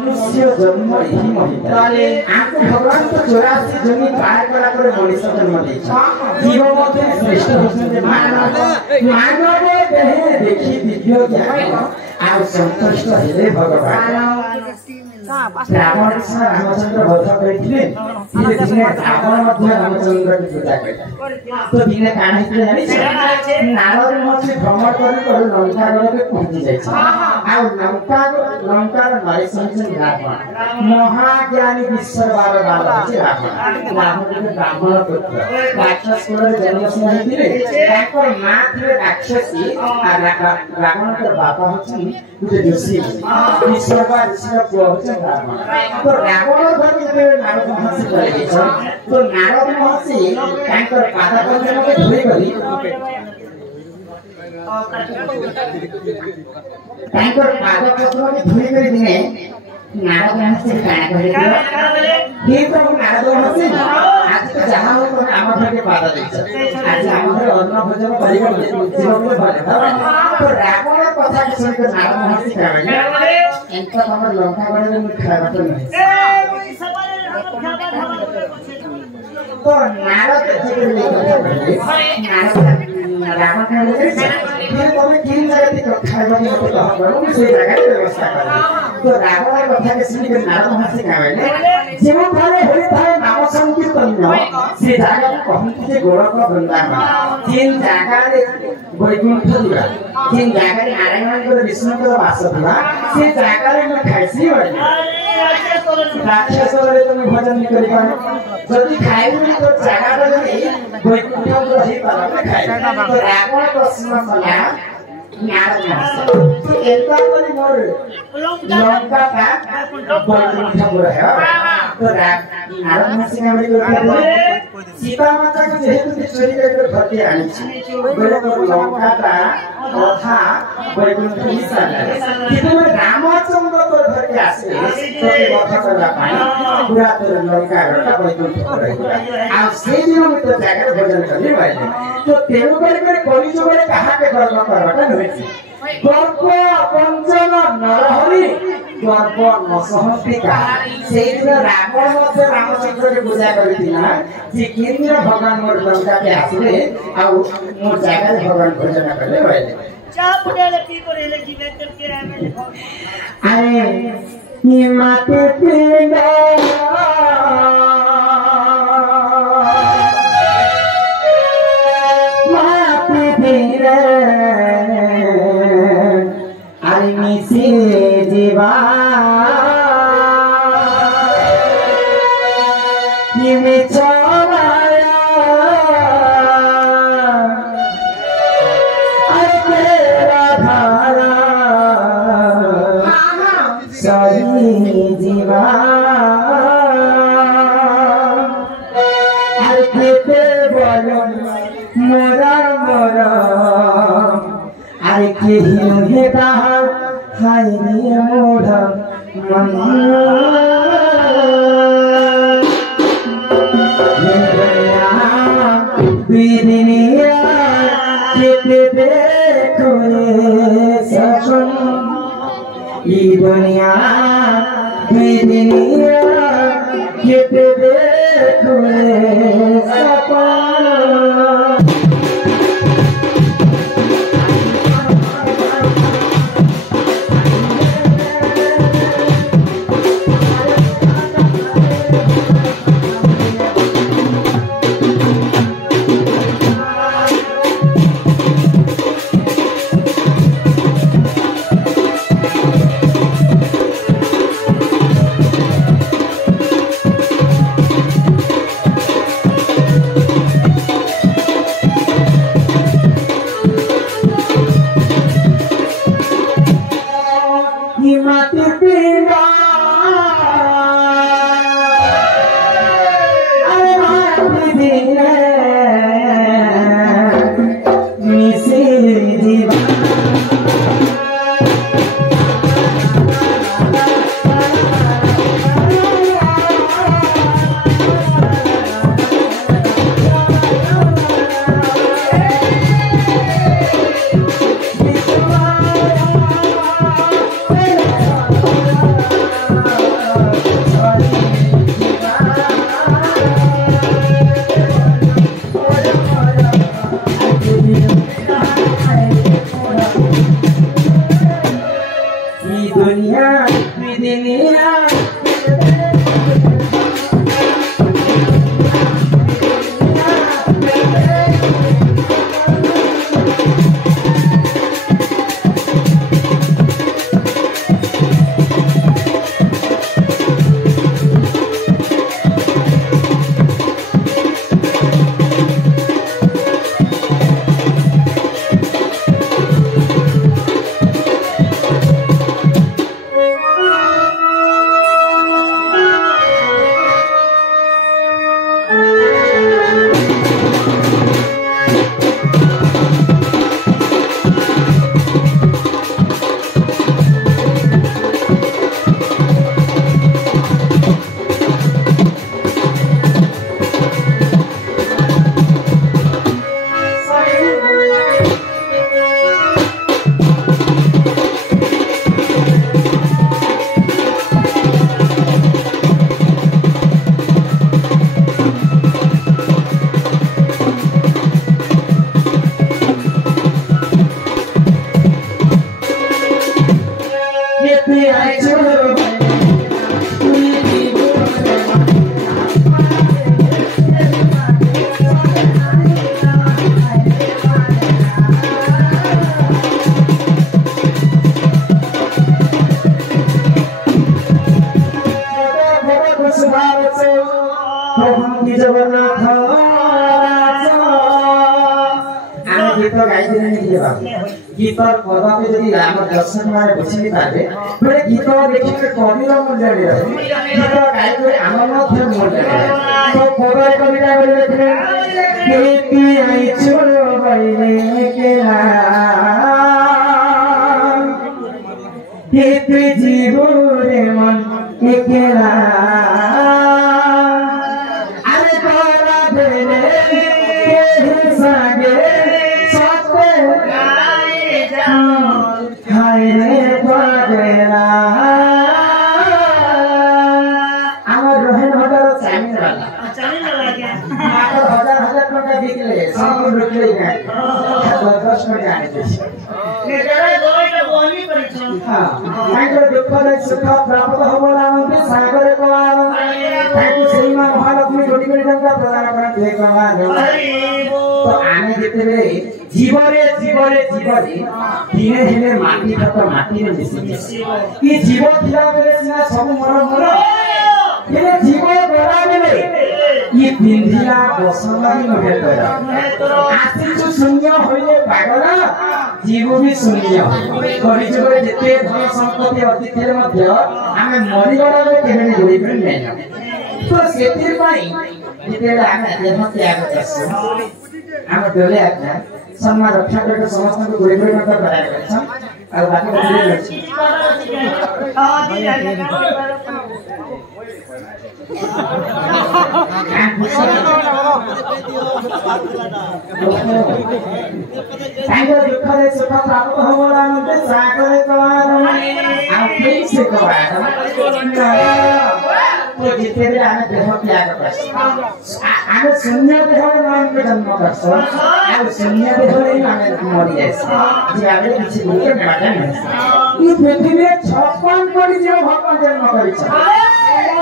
मनुष्य जन्म यही महिला आंको भगवान तो 84 जन्म पार कला करे मनुष्य जन्म देछ जीव मध्ये श्रेष्ठ होछन मानव देहे देखि दिव्य ज्ञान आ संतुष्ट हेले भगवान रावण कृष्ण रामचंद्र वध करथिले धीरे धीरे रावण मध्ये रामचंद्र की पूजा करथिले तो दिने कान हितले जानि छ नारद मध्ये भ्रमण करि कर लंका गले पहुंची जाय छ आ लंका नारी संचन रावण महाज्ञानी विश्वबार बाबा छ रावण के ब्राह्मण पुत्र राक्षस कुल जन्म समय दिले ताकर मां थिले राक्षसी आ रावण के बापा हछन गुटे ऋषि विश्वबार ऋषि पुत्र तो रावण धर्म नारद महर्षि करे छ तो नारद महर्षि तांकर पादा पद्म के धोई गली तांकर पादा पद्म के धोई गली दिने नारद महर्षि काना करे हे तो नारद महर्षि आज तो जहां हो तो आम घर के पादा दे छ आज आम घर अन्न भोजन परिवार जीवन में भले तो रावण कथा के सुन के नारद महर्षि कहले इनका हमर लंका गले में खाया तो नहीं तो नारद के लिए नारद रावण कहले फिर तमे तीन जगह थी खाଇବା नहीं तो हम से जगह व्यवस्था कर तो रावण कथा के सुन के नारद महर्षि कहले जीवन भरे होई थाए नाम संकीर्तन से जगह कहंती से गोलक वृंदावन तीन जगह रे वैकुंठ दिवा तीन जगह रे नारायण को विष्णु को वास दिवा से जगह रे मैं खाइसी राक्षस रे तुम भजन नहीं करि पाए जदी खाइबी तो जगह रे वैकुंठ को रही पाला खाइ तो रावण प्रश्न कला नारद महर्षि तो एता करी मोर लंका का वैकुंठ को रहे तो नारद महर्षि ने बोले सीता माता को जेहेतु चोरी करके भर्ती आनी छी बोले तो लंका का कथा वैकुंठ हिस्सा किंतु रामचंद्र को भर्ती आसे तो कथा करला पाई पूरा तो लंका का वैकुंठ को रही आ से दिन में तो जाकर भजन करने वाले तो तेरु कर कोली जो बड़े कहा के कर्म करबटा होइछि गर्भ पंचम नरहरि गर्भ नसहस्तिका से दिन रावण मध्ये रामचंद्र के पूजा करथिना जे केन्द्र भगवान मोर लंका के आसिले आ मोर जागा भगवान भजन करले भइले चा पुडेले की करेले जीवे करके अरे ये माते पिंडा माते पिंडा अरे मिसे जीवा ये में चौराया अरे तेरा धारा सही जीवा अरे केते बोलो मोरा मोरा अरे के ही कहा हाय रे मोरा मन बिनिया केते देखो रे सपन ई दुनिया बिनिया केते देखो रे सपन दिनिया जगन्नाथ गीत गाई गीत पदक यदि आम दर्शक मैंने बुझी पारे बोले गीत देखिए कविर मूल्य गीत गाई आम मूल्य तो पदर कविता बोले जीव रे मन एकेला सुख प्राप्त हम सागर महालक्ष्मी कोटी कोटी टंका प्रदान तो आने जिते जीवरे जीवरे जीवरे दिने हेले माटी खत माटी रे मिसी कि जीव थिला बेले सिना सब मन मन हेले जीव गला बेले ये पिंधिला बसलाई नहे तोरा आसी शून्य होइले पागला जीव भी शून्य कहि जबरे जते धन संपत्ति अतिथिर मध्य आमे मरि गला बेले केने जोड़ी पर नै तो सेतिर पाई जते आमे देह त्याग करसु आमे दोले आज्ञा सम्मान रक्षा करके समस्त को गोड़ी गोड़ी में कराया गया और बाकी बोले तांको दुख रे सुख प्राप्त होवला नते सागरे कवार आ प्लीज से कवार तो जिते भी आने देह त्याग करछ आने शून्य देह मान के जन्म करछ आ शून्य देह रे आने मरि जायछ जे आगे किछि बोले बाटा नै ई पृथ्वी में 56 कोटी जीव भगवान जन्म करिछ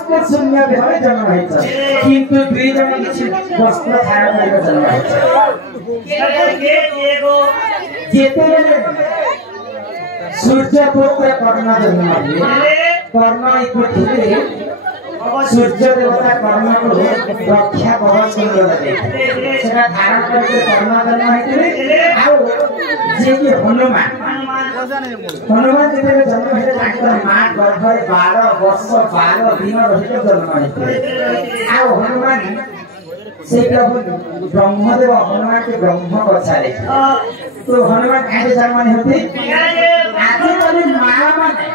समस्त शून्य देह रे जन्म होइछ किंतु दुई जन किछि वस्त्र धारण करके जन्म होइछ जेते सूर्य पुत्र कर्ण जन्म होइले कर्ण ई पृथ्वी सूर्य देवता कर्ण को रक्षा कवच करले सेना धारण करके कर्ण जन्म होइले आ जे कि हनुमान जेते जन्म होइले ताकर मां गर्भ 12 वर्ष 12 दिन रहिके जन्म होइले आ हनुमान से प्रभु ब्रह्मदेव हनुमान के ब्रह्म बचाले तो हनुमान कैसे जन्म होते आज कभी मां माने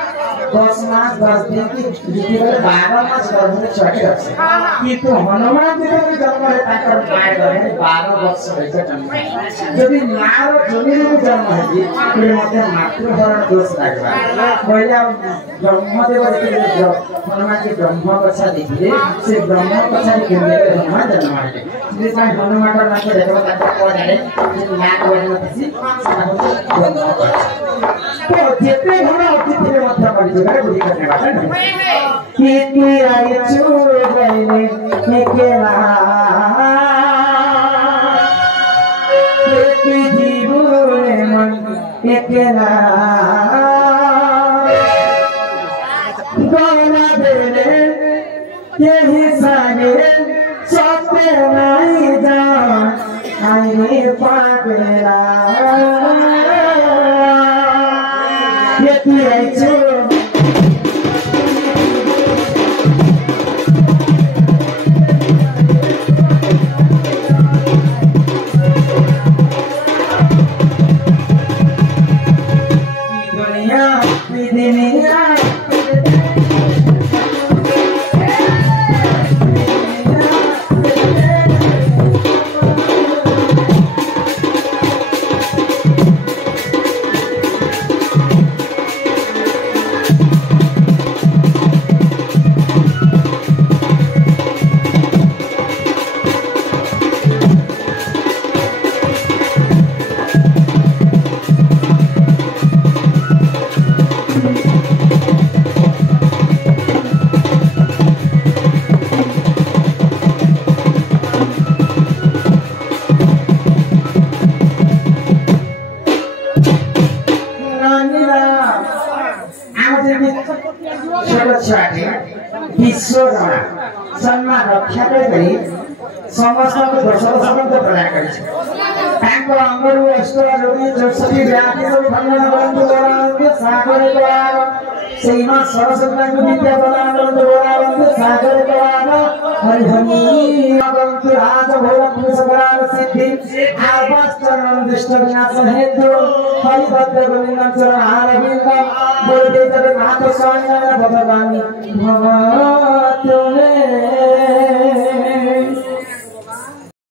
10 मास 10 दिन की जीती वाले 12 मास गर्भ में चढ़े रखे किंतु हनुमान जी के जन्म है ताकर मां गरे 12 वर्ष होइके जन्म यदि मां रो जमीन में जन्म है तो मते मातृभरण दोष लागबा पहिला ब्रह्मदेव के हनुमान के ब्रह्म बचा देखिले से ब्रह्म बचा के हनुमान जन्म है जिसमें हनुमान का नाम देखो ताको को जाने नाम बोलना थी तो जेते घना अतिथि मध्य पड़ी जगह बुद्धि करने वाला नहीं कि आई चूर गईले के ना कि जीवने मन के ना गौना देले यही सागे सोते नहीं जा आईने पागला ये तू आई चो दुनिया दुनिया सम्मान रक्षा करी समस्त दर्शक समस्त प्रदान कर अंगरू अष्ट रोगी जोशी व्यापी भंजन बंधु बराबंधु सागर द्वार सीमा सरस्वती विद्या बराबंधु बराबंधु सागर द्वार हरि हरि बंधु राज भोग पुरुषकार सिद्धि आवास चरण दृष्ट विनाश हेतु हरिभद्र गोविंद चरण आरविंद बोलते जगन्नाथ स्वामी भगवानी भगवान